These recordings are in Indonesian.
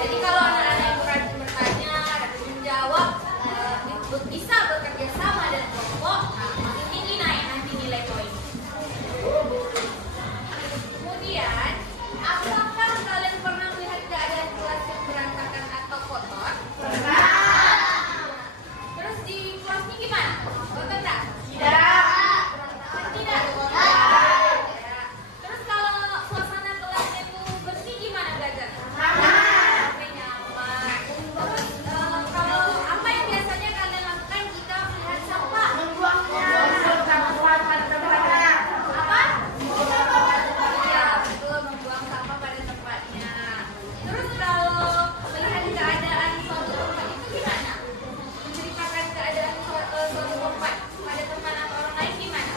Jadi kalau anak-anak yang rajin bertanya, rajin menjawab, bisa bekerja sama dan kelompok, makin tinggi naik nanti nilai poin. Kemudian, apakah kalian pernah melihat keadaan kelas yang berantakan atau kotor? Pernah. Terus di kelas ini gimana? Kotor enggak? Tidak. Tidak. Terus kalau suasana kelasnya itu bersih gimana belajar? Sampai nyaman. Terus kalau apa yang biasanya kalian lakukan jika melihat sampah? Apa? Iya, betul, membuang sampah pada tempatnya. Terus kalau melihat keadaan suatu tempat itu gimana? Menceritakan keadaan suatu tempat pada teman atau orang lain gimana?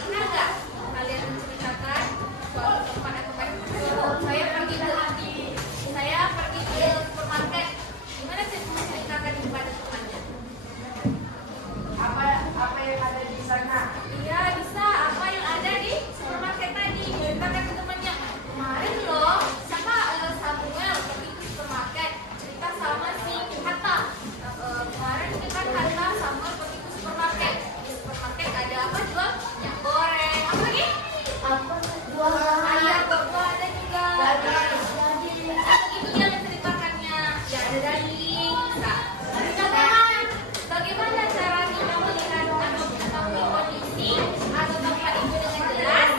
Pernah nggak kalian menceritakan suatu tempat atau saya pergi ke supermarket, gimana sih menceritakan kepada temannya? Apa yang ada di sana? Iya, bisa. Apa yang ada di supermarket tadi? Ceritakan ke temannya. Kemarin loh, siapa Samuel pergi ke supermarket. Cerita sama si Hatta. Kemarin kan Hatta Samuel pergi ke supermarket. Di supermarket ada apa jual? Minyak goreng. Apa lagi? Ayam, buah ada juga. Itu dia menceritakannya. Ya ada daging. Bisa. Bagaimana cara kita melihat atau mengetahui kondisi atau tempat itu dengan jelas?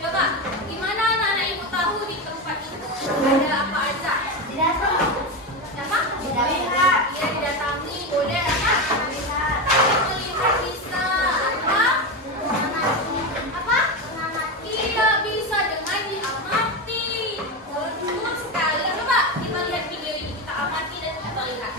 Coba, gimana anak-anak ibu tahu di tempat itu ada apa aja? Siapa? Iya, didatangi. Boleh apa? Melihat bisa. Apa? Tidak bisa dengan diamati. Betul sekali. Coba kita lihat video ini, kita amati dan kita lihat.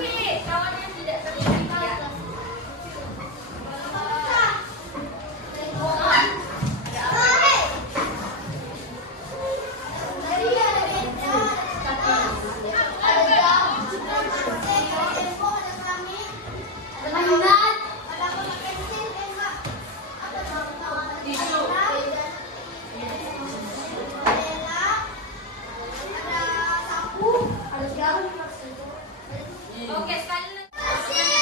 Oke, kawan yang tidak terlihat ya. Oke, sekali lagi.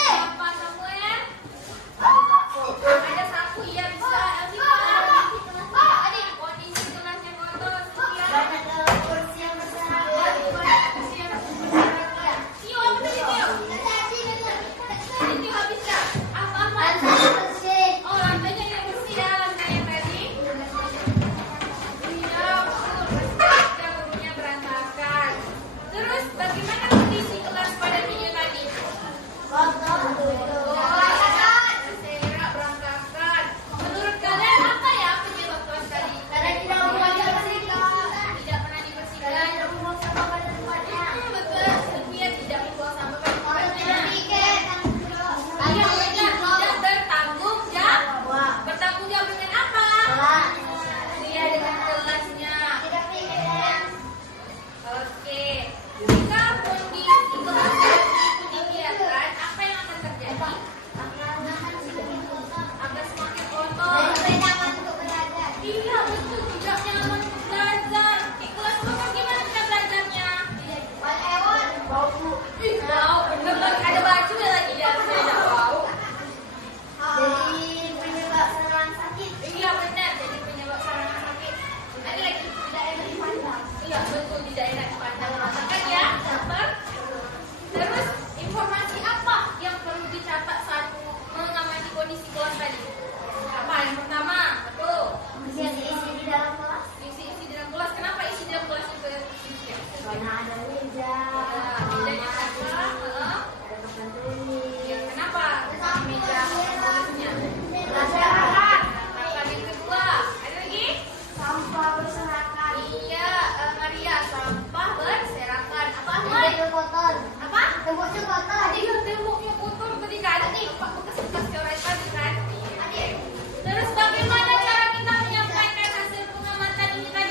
Apa Samuel? Ada sapu, iya bisa. Adik, kondisi kelasnya kotor. Tio, apa tadi Tio? Tadi Tio habis ya? Apa? Oh, lantainya yang bersih ya, lantai yang tadi. Iya, betul. Gurunya berantakan. Terus bagaimana kondisi kelas pada video tadi? Berserakan, berantakan. Menurut kalian apa ya penyebab kelas tadi? Tidak pernah dibersihkan. Betul, Sylvia tidak membuang sampah pada tempatnya. Iya, benar. Tidak bertanggung jawab. Bertanggung jawab dengan apa? Iya, dengan kelasnya. Oke. Jika kondisi kelas itu dibiarkan, apa yang akan terjadi? Akan semakin kotor. Iya, betul. Tidak nyaman untuk belajar. Di kelas kotor gimana kita belajarnya? Ih, bau. Bener lagi. Ada baju ya lagi di atas. Tidak bau. Iya, benar. Jadi penyebab serangan sakit. Ada lagi. Tidak enak dipandang. Iya, betul. Tidak enak dipandang. Rasakan ya. Sabar. Terus, informasi apa yang perlu dicatat saat mengamati kondisi kelas tadi? Apa? Yang pertama, betul. Isi-isi di dalam kelas. Kenapa isi dalam kelas itu? Ada meja. Mejanya apa? Ya, kenapa? Meja tulisnya. Masyarakat. Yang kedua, ada lagi? Sampah berserakan. Iya, Maria, sampah berserakan. Apa? Kotor. Apa? Temboknya kotor. Iya, temboknya kotor. Ketika ada nih, bekas-bekas coret tadi kan? Terus bagaimana cara kita menyampaikan hasil pengamatan ini tadi?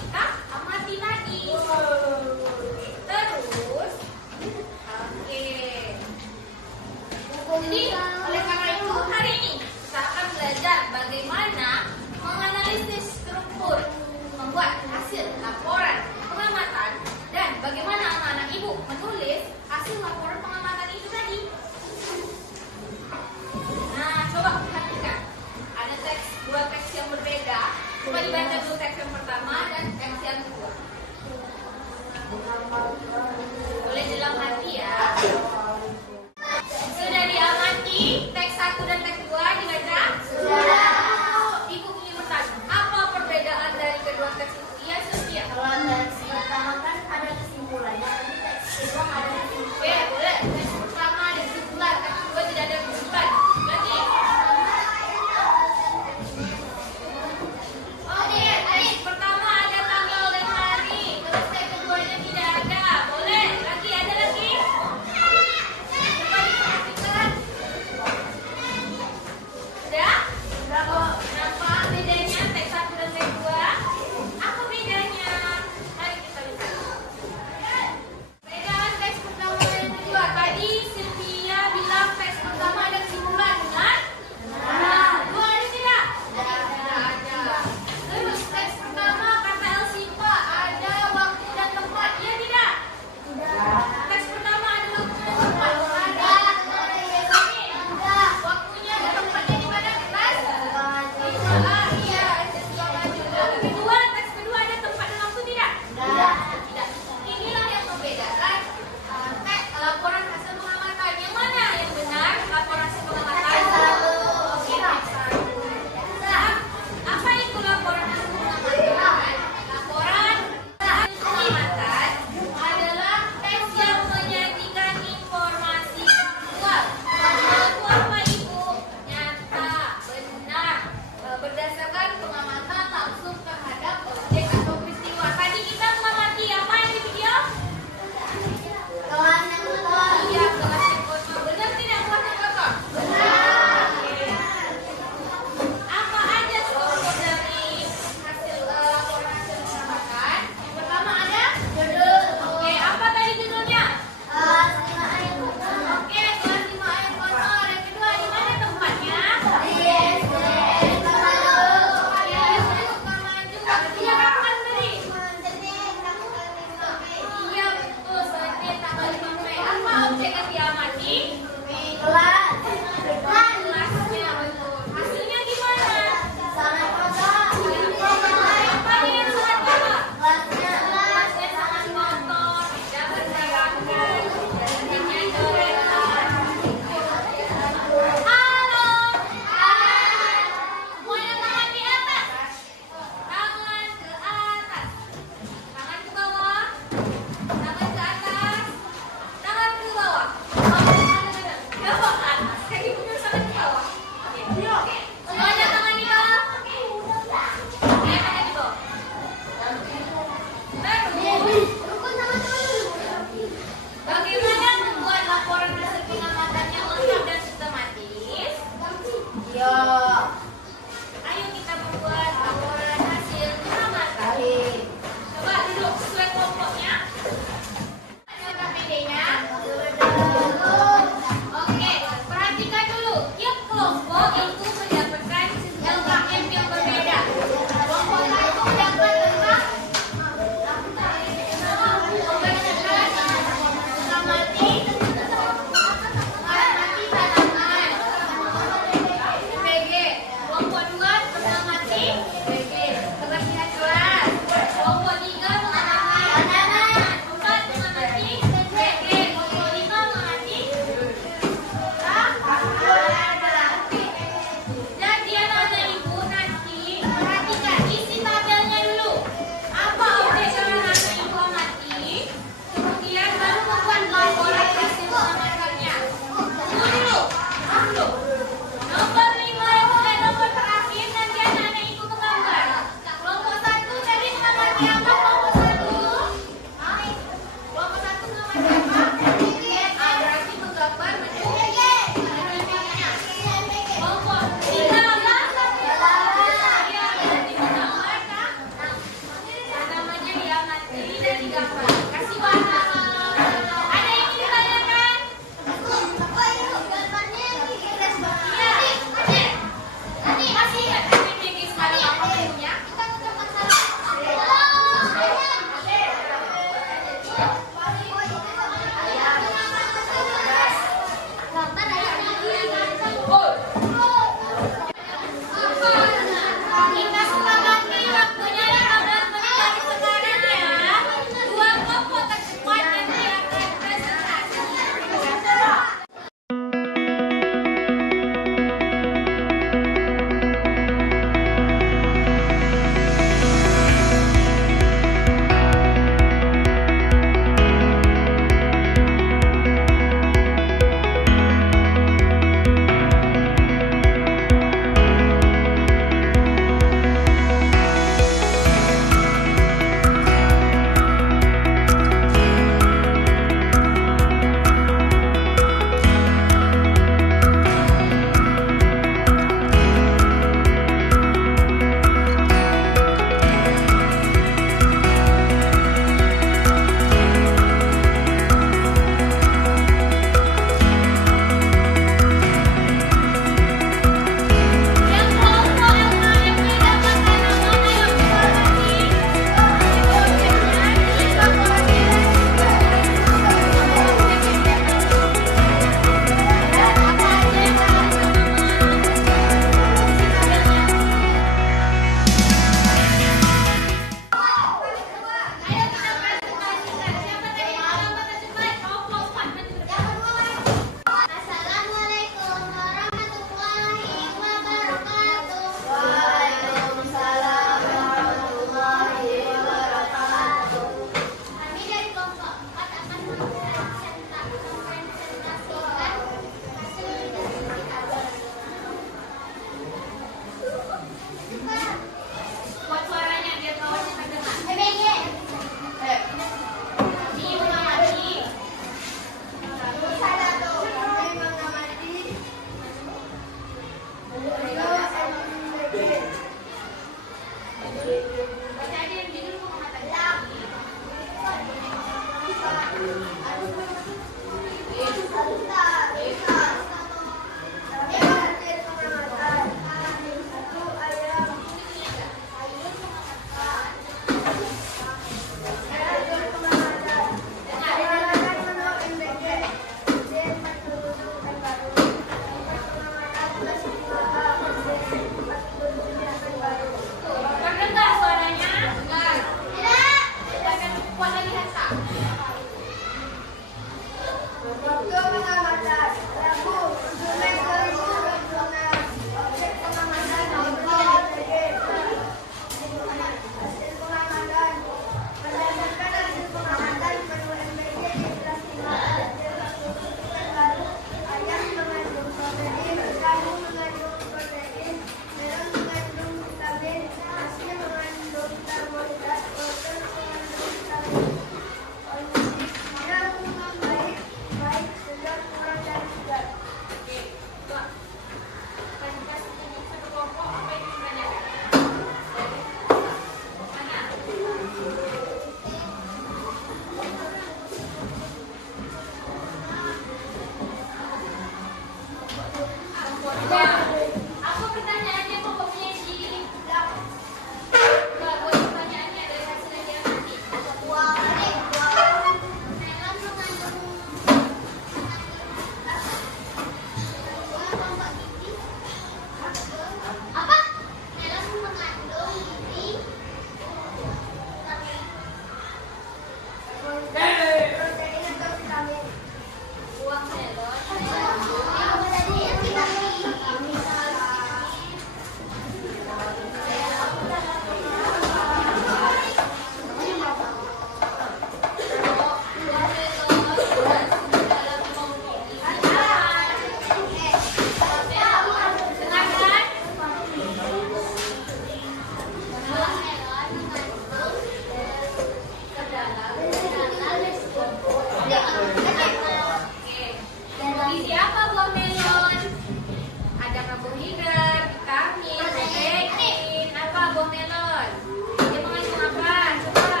karbohidrat, vitamin, protein, apa buah melon. Dia mengandung apa? Coba.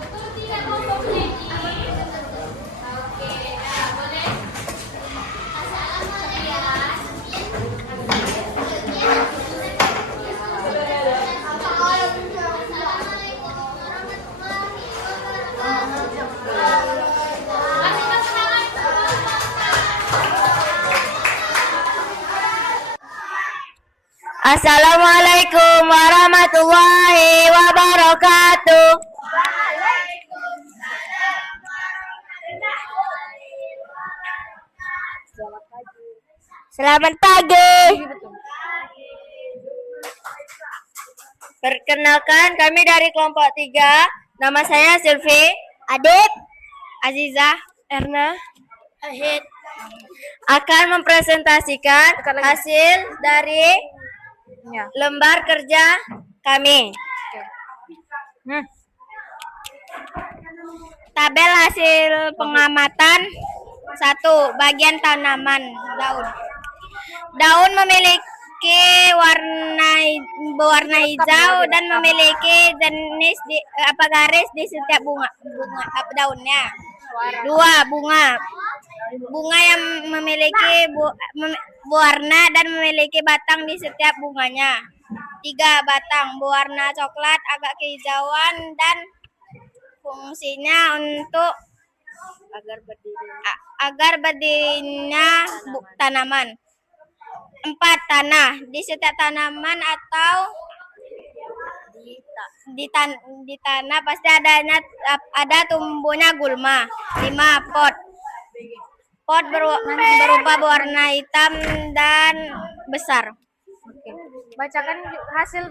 Betul tidak kelompoknya ini? Oke, nah, boleh. Kasih perkenalan. Assalamualaikum warahmatullahi wabarakatuh. Selamat pagi. Perkenalkan, kami dari kelompok 3. Nama saya Sylvi, Adib, Azizah, Erna, Ahid. Akan mempresentasikan hasil dari lembar kerja kami. Tabel hasil pengamatan 1. Bagian tanaman daun. Daun memiliki berwarna hijau dan memiliki jenis garis di setiap bunga daunnya. 2. Bunga yang memiliki berwarna dan memiliki batang di setiap bunganya. 3. Batang berwarna coklat agak kehijauan dan fungsinya untuk agar berdirinya tanaman. 4. Tanah. Di setiap tanaman atau di tanah pasti ada tumbuhnya gulma. 5. Pot. Pot berupa berwarna hitam dan besar. Bacakan hasil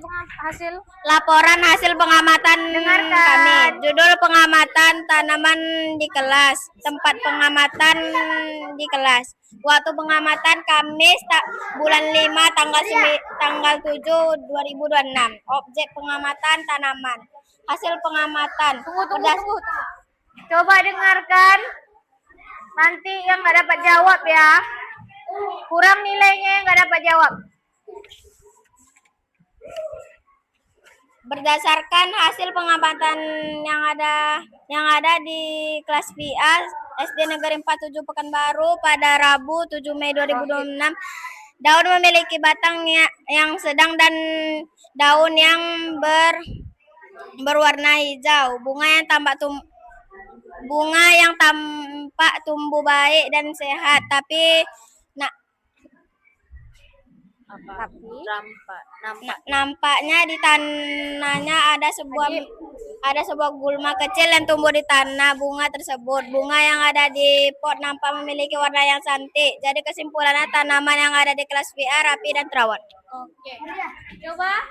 Laporan hasil pengamatan kami. Judul pengamatan tanaman di kelas. Tempat pengamatan di kelas. Waktu pengamatan Kamis bulan 5 tanggal 7 2026. Objek pengamatan tanaman. Hasil pengamatan. Tunggu. Coba dengarkan. Nanti yang nggak dapat jawab ya. Kurang nilainya yang nggak dapat jawab. Berdasarkan hasil pengamatan yang ada di kelas VA SD Negeri 47 Pekanbaru pada Rabu 7 Mei 2026, daun memiliki batang yang sedang dan daun yang berwarna hijau. Bunga yang tampak tumbuh baik dan sehat, tapi nampaknya di tanahnya ada sebuah gulma kecil yang tumbuh di tanah bunga tersebut. Bunga yang ada di pot nampak memiliki warna yang cantik. Jadi kesimpulannya tanaman yang ada di kelas VA rapi dan terawat. Oke. Coba.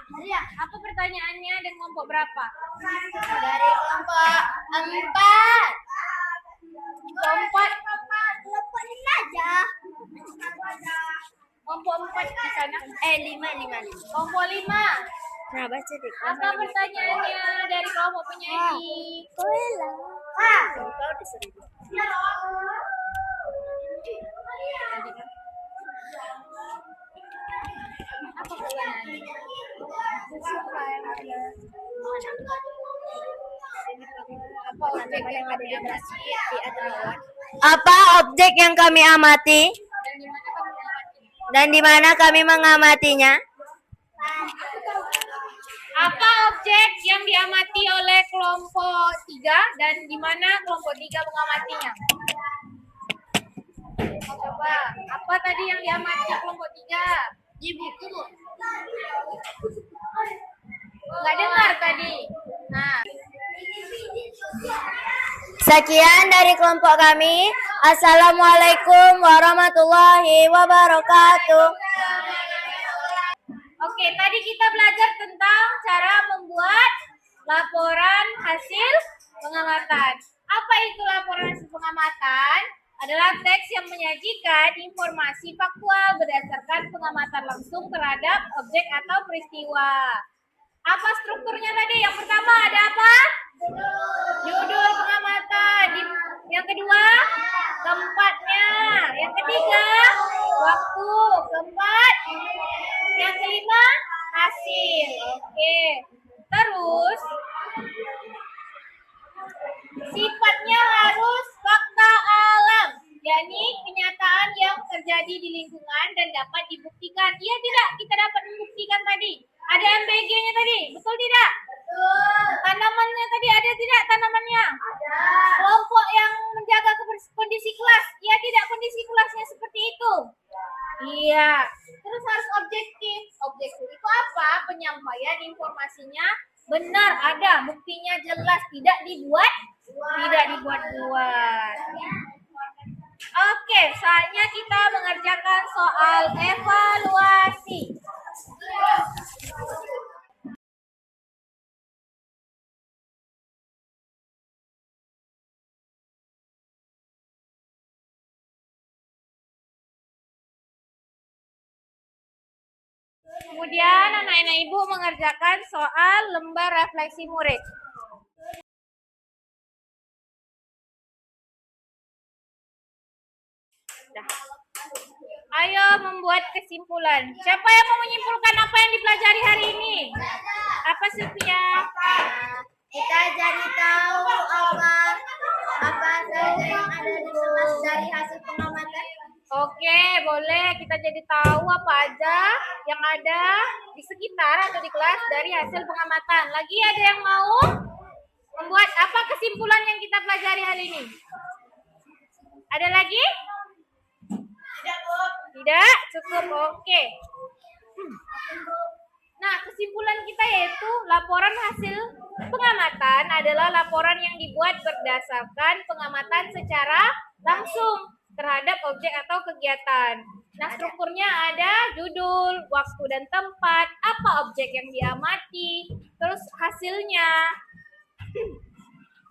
Apa pertanyaannya dan kelompok berapa? Dari kelompok 4. Kelompok Kelompok 5 aja. kelompok 4 di sana. 5. Kelompok 5. Nah, baca deh. Apa pertanyaannya dari kelompok penyanyi? Kau disuruh. Apa pertanyaannya? Apa objek yang ada di kelas VA terawat? Apa objek yang kami amati Dan di mana dan di mana kami kami mengamati? mengamatinya? Apa objek yang diamati oleh kelompok 3 dan di mana kelompok 3 mengamatinya? Coba, apa tadi yang diamati kelompok 3? Di buku, Bu. Nggak dengar tadi. Nah, Sekian dari kelompok kami. Assalamualaikum warahmatullahi wabarakatuh. oke, tadi kita belajar tentang cara membuat laporan hasil pengamatan. Apa itu laporan hasil pengamatan? Adalah teks yang menyajikan informasi faktual berdasarkan pengamatan langsung terhadap objek atau peristiwa. Apa strukturnya tadi? Yang pertama ada apa? Judul pengamatan. Yang kedua, tempatnya. Yang ketiga, waktu. Keempat. Yang kelima, hasil. Oke. Terus, sifatnya harus fakta alam, yakni kenyataan yang terjadi di lingkungan dan dapat dibuktikan. Iya tidak? Kita dapat membuktikan tadi. Ada MBG-nya tadi, betul tidak? Betul. Tanamannya tadi ada tidak tanamannya? Ada. Kelompok yang menjaga kondisi kelas, iya tidak kondisi kelasnya seperti itu? Iya. Terus harus objektif. Objektif itu apa? Penyampaian informasinya benar, ada, buktinya jelas, tidak dibuat-buat. Oke, saatnya kita mengerjakan soal evaluasi. Kemudian anak-anak ibu mengerjakan soal lembar refleksi murid. Dah. Ayo membuat kesimpulan. Siapa yang mau menyimpulkan apa yang dipelajari hari ini? Apa Sofia? Kita jadi tahu apa saja yang ada di kelas dari hasil pengamatan. Oke, boleh. Kita jadi tahu apa aja yang ada di sekitar atau di kelas dari hasil pengamatan. Lagi ada yang mau membuat apa kesimpulan yang kita pelajari hari ini? Ada lagi? Tidak, Bu. Tidak? Cukup, oke. Nah, kesimpulan kita yaitu laporan hasil pengamatan adalah laporan yang dibuat berdasarkan pengamatan secara langsung terhadap objek atau kegiatan. Nah, strukturnya ada judul, waktu dan tempat, apa objek yang diamati, terus hasilnya.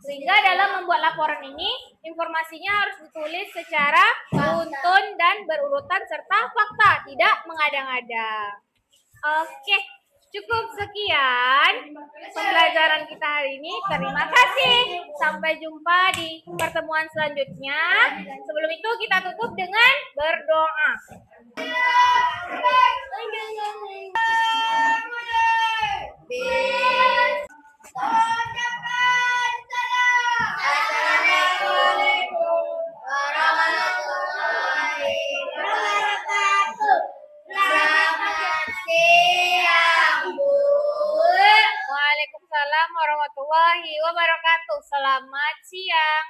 Sehingga dalam membuat laporan ini, informasinya harus ditulis secara runtun dan berurutan serta fakta, tidak mengada-ngada. Oke, cukup sekian pembelajaran kita hari ini. Terima kasih. Sampai jumpa di pertemuan selanjutnya. Sebelum itu kita tutup dengan berdoa. Assalamualaikum warahmatullahi wabarakatuh. Selamat siang, Bu. Waalaikumsalam warahmatullahi wabarakatuh. Selamat siang.